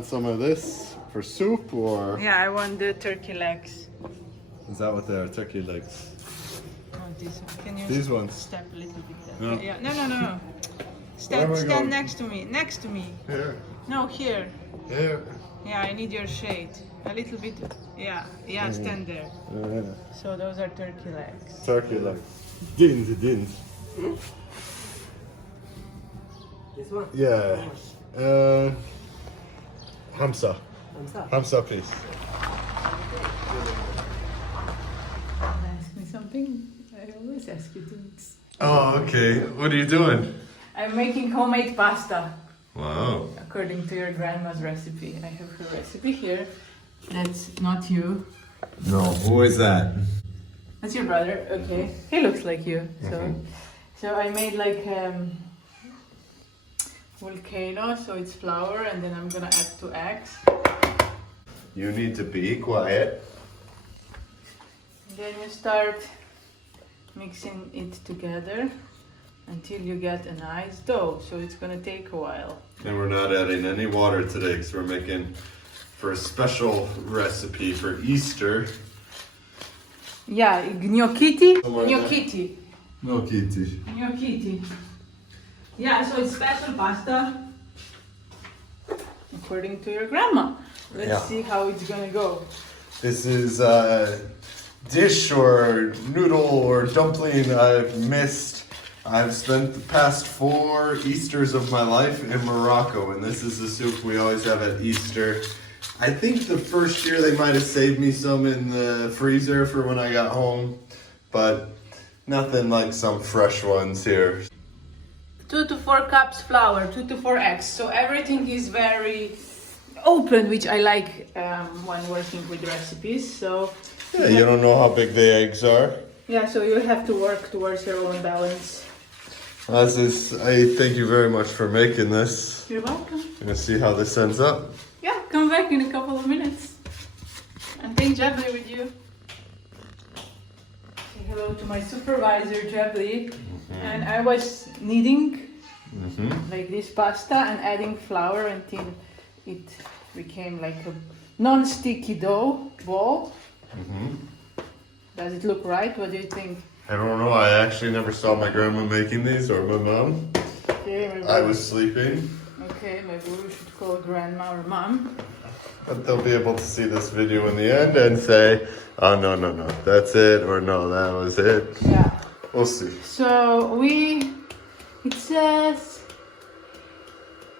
want some of this for soup or? Yeah, I want the turkey legs. Is that what they are? Turkey legs? Not this one. Can you These ones? step a little bit there? No. Yeah. No. Where am I Stand going? next to me. Next to me. Here. No, here. Here. Yeah, I need your shade. A little bit. Yeah. Stand there. Yeah. So those are turkey legs. Turkey legs. Dins. This one? Yeah. Hamsa. Hamsa, please. Ask me something. I always ask you things. Oh, okay. What are you doing? I'm making homemade pasta. Wow. According to your grandma's recipe. I have her recipe here. That's not you. No. Who is that? That's your brother. Okay. He looks like you. So I made like volcano. So it's flour, and then I'm gonna add 2 eggs. You need to be quiet. Then you start mixing it together until you get a nice dough. So it's gonna take a while. And we're not adding any water today because we're making for a special recipe for Easter. Yeah, gnocchitti. Somewhere there. Gnocchitti. Gnochitti. Gnocchitti. Yeah, so it's special pasta. According to your grandma. Let's see how it's gonna go. This is a dish or noodle or dumpling I've missed. I've spent the past 4 Easters of my life in Morocco, and this is the soup we always have at Easter. I think the first year they might have saved me some in the freezer for when I got home, but nothing like some fresh ones here. 2 to 4 cups flour, 2 to 4 eggs. So everything is very open, which I like when working with recipes. So Yeah, you don't know how big the eggs are. yeah, so you have to work towards your own balance. I thank you very much for making this. You're welcome. Gonna see how this ends up. Yeah, come back in a couple of minutes. And take Jabli with you. Say hello to my supervisor, Jabli. And I was kneading like this pasta and adding flour until it became like a non-sticky dough ball. Does it look right? What do you think? I don't know, I actually never saw my grandma making these or my mom. Okay, maybe I was sleeping. okay, maybe we should call grandma or mom. But they'll be able to see this video in the end and say, oh no, that's it, or no, that was it. Yeah. We'll see. So it says,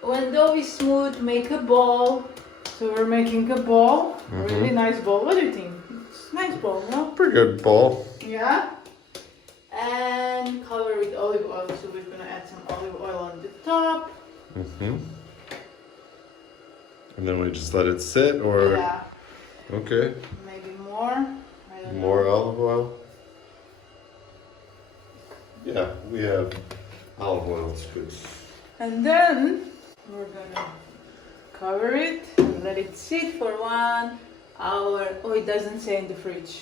when dough is smooth, make a ball. So we're making a ball, really nice ball. What do you think? It's a nice ball, no? Pretty good ball. Yeah. And cover with olive oil. So we're gonna add some olive oil on the top. And then we just let it sit, or? Yeah. Okay. Maybe more. I don't know. More olive oil? Yeah, we have olive oil, it's good. And then we're gonna cover it and let it sit for 1 hour. Oh, it doesn't say in the fridge.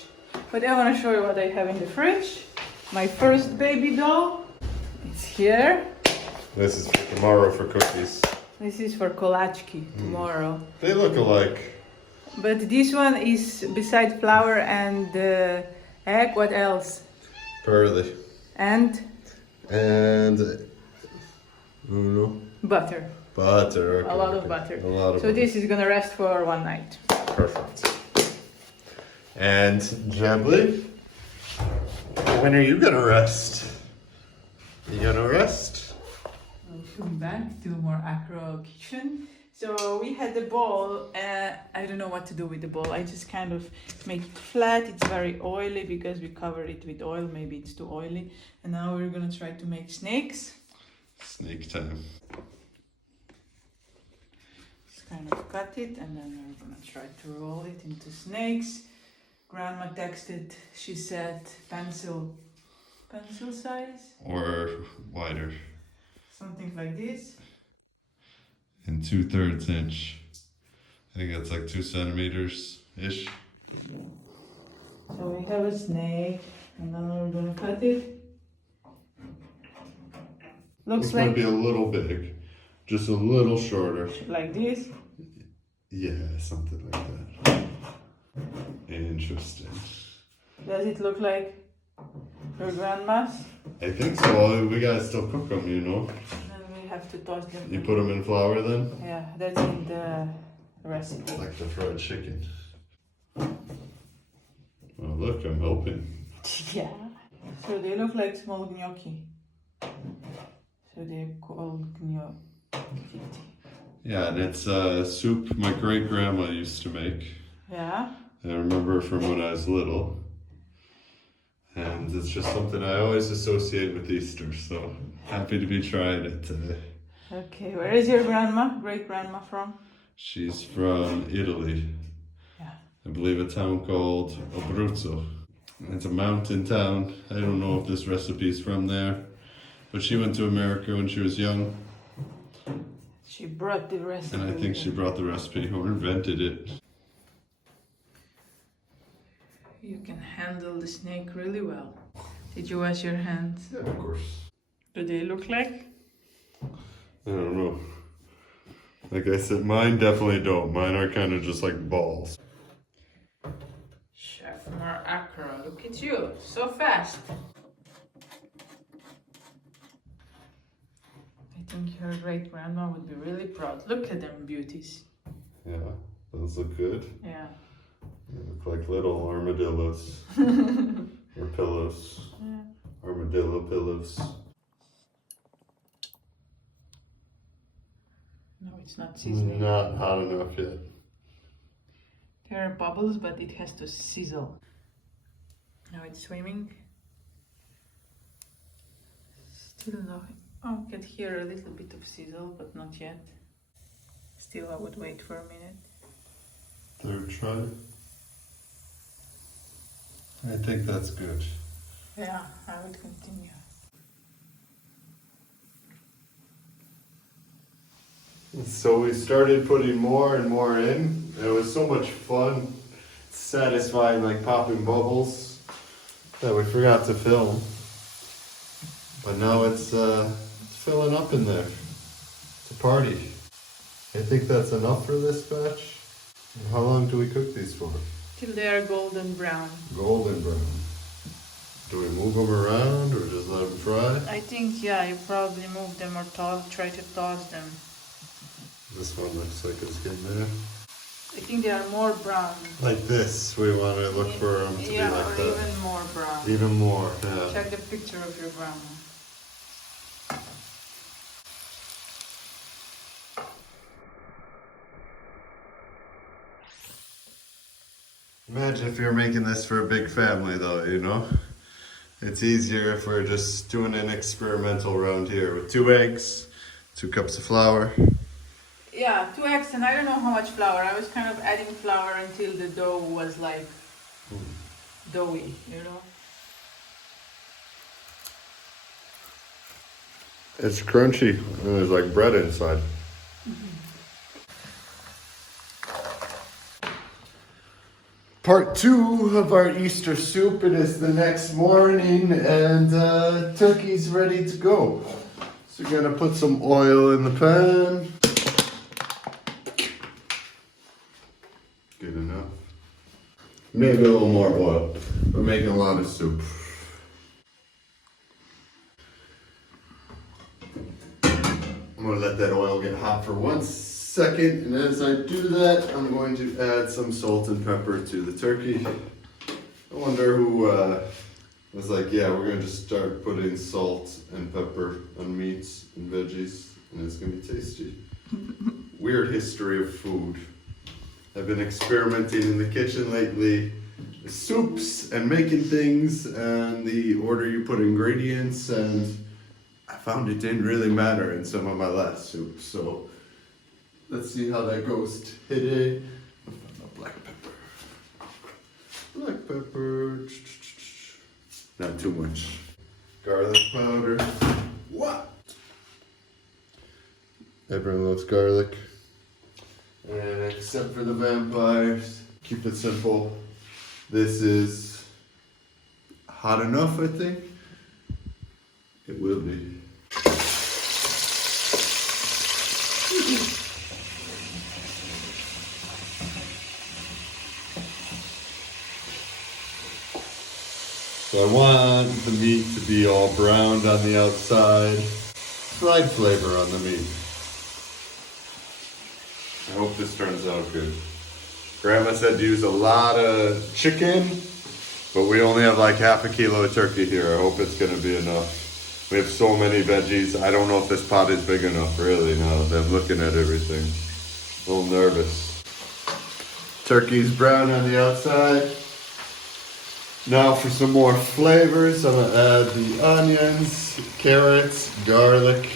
But I want to show you what I have in the fridge. My first baby dough. It's here. This is for tomorrow for cookies. This is for kolachki tomorrow. They look alike. But this one is beside flour and egg. What else? Pearly. And And butter. Butter. Okay, A lot of butter. A lot of So butter. this is gonna rest for 1 night. Perfect. And Jabli, when are you gonna rest? You gonna rest? Welcome back to Mor Acro kitchen. So we had the bowl. I don't know what to do with the bowl. I just kind of make it flat. It's very oily because we covered it with oil. Maybe it's too oily. And now we're gonna try to make snakes. Snake time. Just kind of cut it and then we're gonna try to roll it into snakes. Grandma texted. She said pencil size, Or wider. something like this. In 2/3 inch. I think that's like 2 centimeters ish. So we have a snake, and then we're gonna cut it. Looks This like might be a little big, just a little shorter. like this. Yeah, something like that. Interesting. Does it look like your grandma's? I think so. We gotta still cook them, you know. And we have to toss them. You put them in flour then? Yeah, that's in the recipe. Like the fried chicken. Oh, look, I'm helping. Yeah. So they look like small gnocchi. So they're called gnocchi. Yeah, and it's soup my great grandma used to make. Yeah. I remember from when I was little. And it's just something I always associate with Easter, so happy to be trying it today. Okay, where is your grandma, great grandma from? She's from Italy. Yeah. I believe a town called Abruzzo. It's a mountain town. I don't know if this recipe's from there, but she went to America when she was young. She brought the recipe. And I think she brought the recipe or invented it. You can handle the snake really well. Did you wash your hands? Yeah, of course. Do they look like? I don't know. Like I said, mine definitely don't. Mine are kind of just like balls. Chef Mor Acro, look at you, so fast. I think your great grandma would be really proud. Look at them beauties. Yeah, those look good. Yeah. They look like little armadillos. Or pillows. Yeah. Armadillo pillows. No, it's not sizzling. Not hot enough yet. There are bubbles, but it has to sizzle. Now it's swimming. Still no. Oh, I can hear a little bit of sizzle, but not yet. Still, I would wait for a minute. Third try. I think that's good. Yeah, I would continue. So we started putting more and more in. It was so much fun, satisfying, like popping bubbles, that we forgot to film. But now it's filling up in there. It's a party. I think that's enough for this batch. How long do we cook these for? Till they are golden brown. Golden brown. Do we move them around or just let them fry? I think, yeah, you probably move them or try to toss them. This one looks like it's getting there. I think they are more brown. Like this, we want to look for them to be Yeah, like or that. even more brown. Even more, yeah. Check the picture of your grandma. Imagine if you're making this for a big family though, you know? It's easier if we're just doing an experimental round here with 2 eggs, 2 cups of flour. Yeah, 2 eggs, and I don't know how much flour. I was kind of adding flour until the dough was like doughy, you know? It's crunchy and there's like bread inside. Part 2 of our Easter soup. It is the next morning and turkey's ready to go. So we're gonna put some oil in the pan. Good enough. Maybe a little more oil. We're making a lot of soup. I'm gonna let that oil get hot for 1 second, and as I do that, I'm going to add some salt and pepper to the turkey. I wonder who was like, yeah, we're gonna just start putting salt and pepper on meats and veggies, and it's gonna be tasty. Weird history of food. I've been experimenting in the kitchen lately, with soups and making things, and the order you put ingredients, and I found it didn't really matter in some of my last soups, so let's see how that goes today. Black pepper. Black pepper. Not too much. Garlic powder. What? Everyone loves garlic. And except for the vampires, keep it simple. This is hot enough, I think. It will be. So I want the meat to be all browned on the outside. Fried flavor on the meat. I hope this turns out good. Grandma said to use a lot of chicken, but we only have like half a kilo of turkey here. I hope it's gonna be enough. We have so many veggies. I don't know if this pot is big enough, really, now that I'm looking at everything. A little nervous. Turkey's brown on the outside. Now for some more flavors, I'm gonna add the onions, carrots, garlic.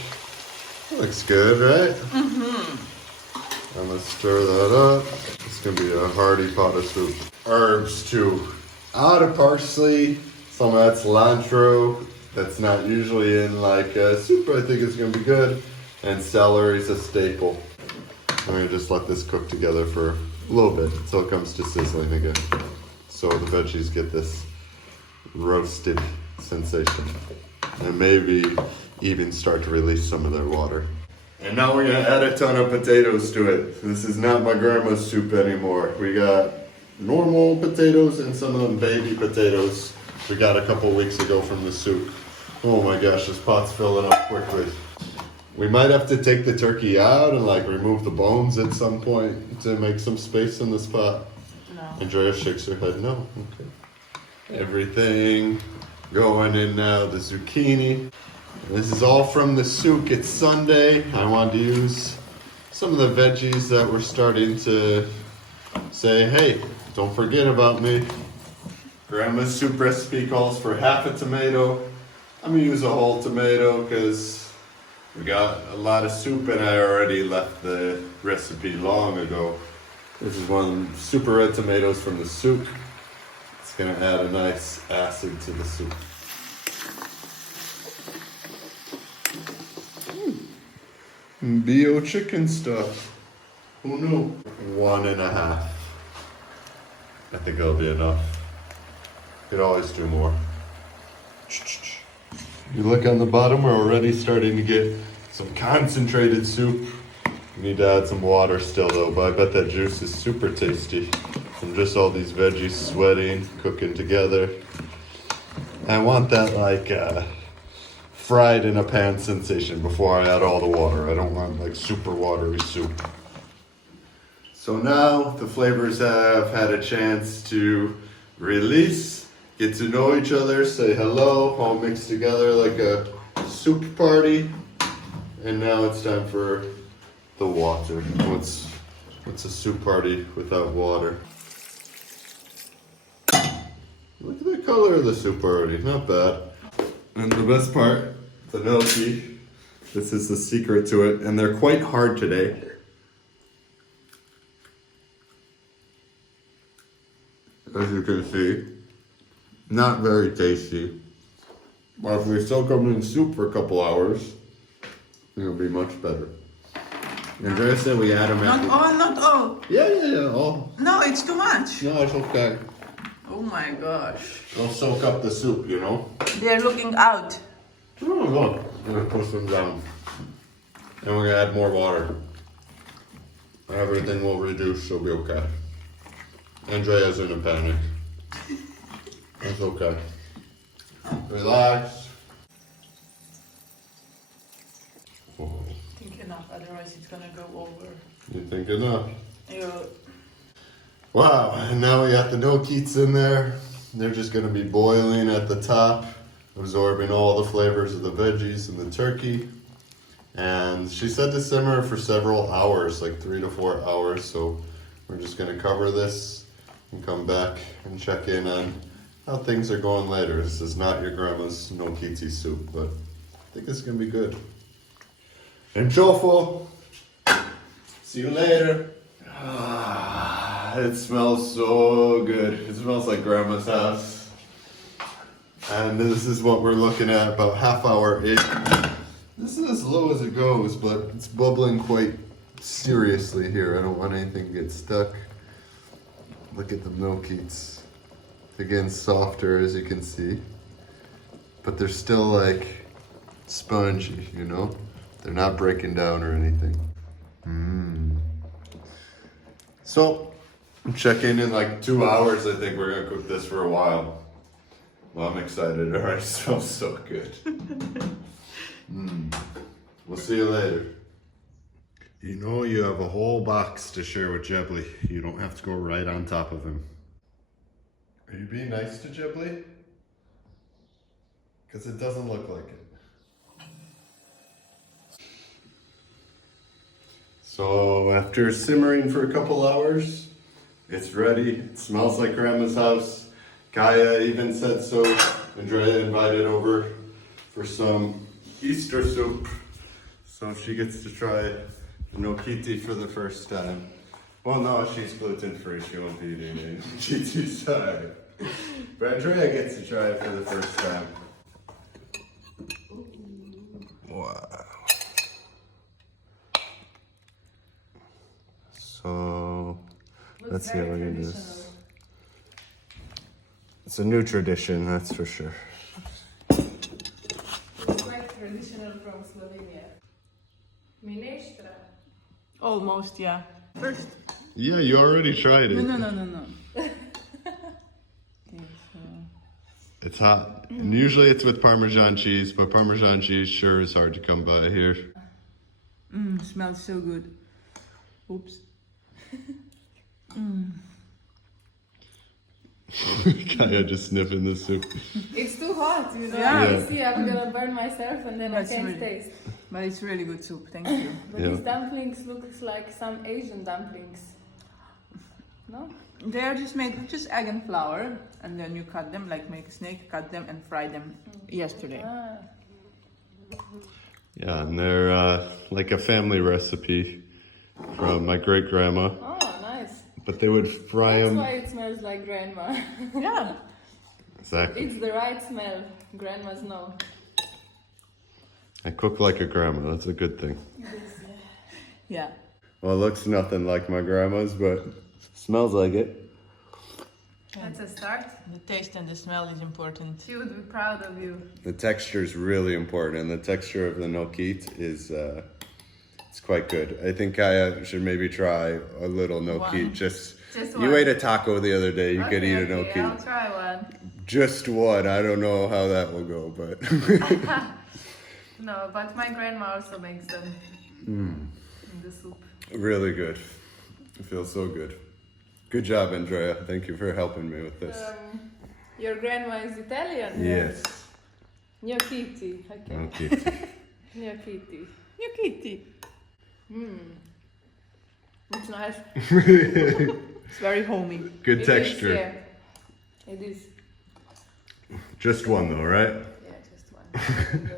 That looks good, right? Mm-hmm. I'm gonna stir that up. It's gonna be a hearty pot of soup. Herbs too. Out of parsley, some of that cilantro that's not usually in like soup, but I think it's gonna be good. And celery is a staple. I'm gonna just let this cook together for a little bit until it comes to sizzling again. So the veggies get this roasted sensation. And maybe even start to release some of their water. And now we're gonna add a ton of potatoes to it. This is not my grandma's soup anymore. We got normal potatoes and some of them baby potatoes we got a couple weeks ago from the soup. Oh my gosh, this pot's filling up quickly. We might have to take the turkey out and like remove the bones at some point to make some space in this pot. No. Andrea shakes her head, no. Okay. Everything going in now, the zucchini. This is all from the souk. It's Sunday. I wanted to use some of the veggies that were starting to say, hey, don't forget about me. Grandma's soup recipe calls for half a tomato. I'm gonna use a whole tomato because we got a lot of soup and I already left the recipe long ago. This is one of them super red tomatoes from the souk. It's gonna add a nice acid to the soup. Bio chicken stuff. Who knew? 1.5. I think it'll be enough. Could always do more. You look on the bottom, we're already starting to get some concentrated soup. We need to add some water still though, but I bet that juice is super tasty. From just all these veggies sweating, cooking together. I want that like fried in a pan sensation before I add all the water. I don't want like super watery soup. So now the flavors have had a chance to release, get to know each other, say hello, all mixed together like a soup party. And now it's time for the water. What's a soup party without water? Look at the color of the soup already, not bad. And the best part, the gnocchi. This is the secret to it, and they're quite hard today. As you can see, not very tasty. But if we soak them in soup for a couple hours, it'll be much better. Andrea said we add them Not all, not all. Yeah, all. No, it's too much. No, it's okay. Oh my gosh. They'll soak up the soup, you know? They're looking out. Oh, look. I'm gonna push them down. And we're gonna add more water. Everything will reduce, so it'll be okay. Andrea's in a panic. That's okay. Relax. Oh. Think enough, otherwise it's gonna go over. You think enough? Yeah. Wow, and now we got the gnocchis in there. They're just gonna be boiling at the top, absorbing all the flavors of the veggies and the turkey. And she said to simmer for several hours, like 3 to 4 hours. So we're just gonna cover this and come back and check in on how things are going later. This is not your grandma's gnocchi soup, but I think it's gonna be good. And Jofo, see you later. It smells so good. It smells like grandma's house. And this is what we're looking at, about half hour in. This is as low as it goes, but it's bubbling quite seriously here. I don't want anything to get stuck. Look at the gnocchis. Again, softer as you can see. But they're still like spongy, you know? They're not breaking down or anything. So, check in like 2 hours. I think we're gonna cook this for a while. Well, I'm excited. It already smells so good. We'll see you later. You know you have a whole box to share with Jebly. You don't have to go right on top of him. Are you being nice to Jebly? Because it doesn't look like it. So after simmering for a couple hours, it's ready. It smells like Grandma's house. Kaya even said so. Andrea invited over for some Easter soup. So she gets to try Gnochitti for the first time. Well, no, she's gluten-free. She won't be eating any Gnochitti, sorry. But Andrea gets to try it for the first time. Wow. So, let's see how we do this. It's a new tradition, that's for sure. It's quite traditional from Slovenia. Minestra. Almost, yeah. First. Yeah, you already tried it. No. Okay, so. It's hot. And usually it's with Parmesan cheese, but Parmesan cheese sure is hard to come by here. Smells so good. Oops. Kaya just sniffing the soup. It's too hot, you know. Yeah. You see, I'm gonna burn myself and then That's I can't really- taste. But it's really good soup, thank you. But Yeah. these dumplings looks like some Asian dumplings. No? They are just made with just egg and flour, and then you cut them, like make a snake, cut them and fry them yesterday. Ah. Yeah, and they're like a family recipe from my great grandma. Oh, nice. But they would fry That's them. why it smells like grandma. Yeah. Exactly. It's the right smell. Grandmas know. I cook like a grandma. That's a good thing. Yeah. Well, it looks nothing like my grandma's, but smells like it. That's a start. The taste and the smell is important. She would be proud of you. The texture is really important, and the texture of the gnocchi is it's quite good. I think Kaya should maybe try a little gnocchi. One. Just Just you one. ate a taco the other day. You could eat a gnocchi. I'll try one. Just one. I don't know how that will go, but No, but my grandma also makes them in the soup. really good. It feels so good. Good job, Andrea. Thank you for helping me with this. Your grandma is Italian? Yes. Gnochitti. Okay. Okay. Gnochitti. Gnochitti. It's nice. It's very homey. Good It is, texture. yeah. It is. Just one though, right? Yeah, just one.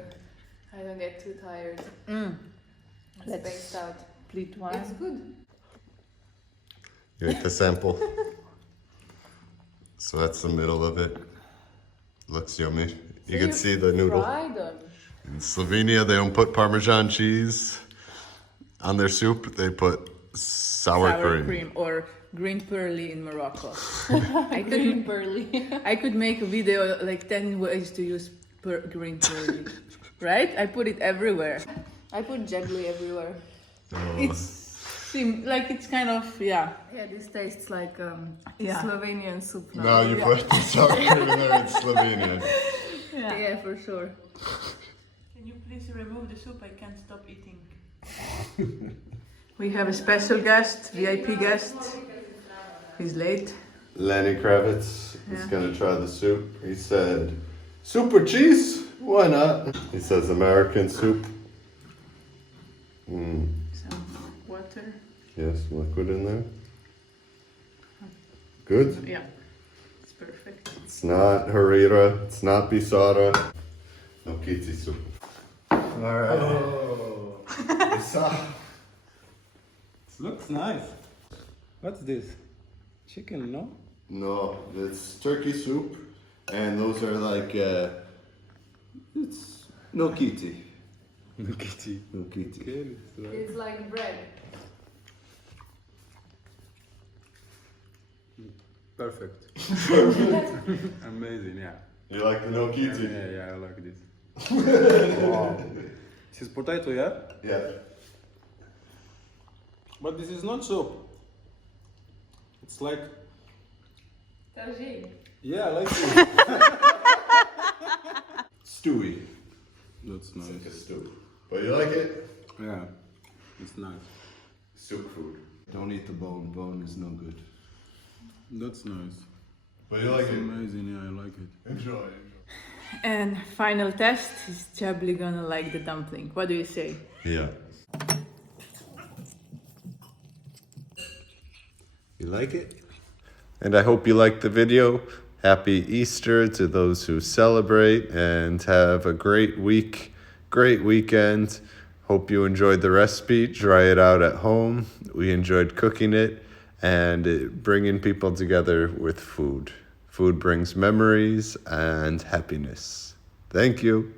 I don't get too tired. It's Let's- spaced out. Split one. It's good. You get the sample. So that's the middle of it. Looks yummy. You can see the noodle. Fry them. In Slovenia, they don't put Parmesan cheese on their soup. They put sour cream. or green pearly in Morocco. Green pearly. I could make a video like 10 ways to use green pearly. Right? I put it everywhere. I put jelly everywhere. It's kind of, yeah. Yeah, this tastes like Yeah. Slovenian soup now. Now you put the sour cream in there, it's Slovenian. Yeah, for sure. Can you please remove the soup? I can't stop eating. We have a special guest, VIP guest. He's late. Lenny Kravitz is gonna try the soup. He said, soup with cheese? Why not? He says American soup. Some water. Yes, liquid in there. Good. Yeah, it's perfect. It's not harira. It's not bisara. Gnocchi soup. All right. Oh, It looks nice. What's this? Chicken, no? No, it's turkey soup, and those are like it's gnocchi. Gnocchi. Gnocchi. Okay, it's right. It's like bread. Perfect. Amazing, yeah. You like the gnocchi? Yeah, I like this. Wow. This is potato, yeah? Yeah. But this is not soup. It's like, Tagine. yeah, like this. Stewy. That's It's like a nice. stew. But you like it? Yeah, it's nice. Souk food. Don't eat the bone. Bone is no good. That's nice. But you like It's it? amazing, yeah, I like it. Enjoy. And final test is Jabli gonna like the dumpling. What do you say? Yeah. You like it? And I hope you liked the video. Happy Easter to those who celebrate, and have a great week, great weekend. Hope you enjoyed the recipe. Try it out at home. We enjoyed cooking it and bringing people together with food. Food brings memories and happiness. Thank you.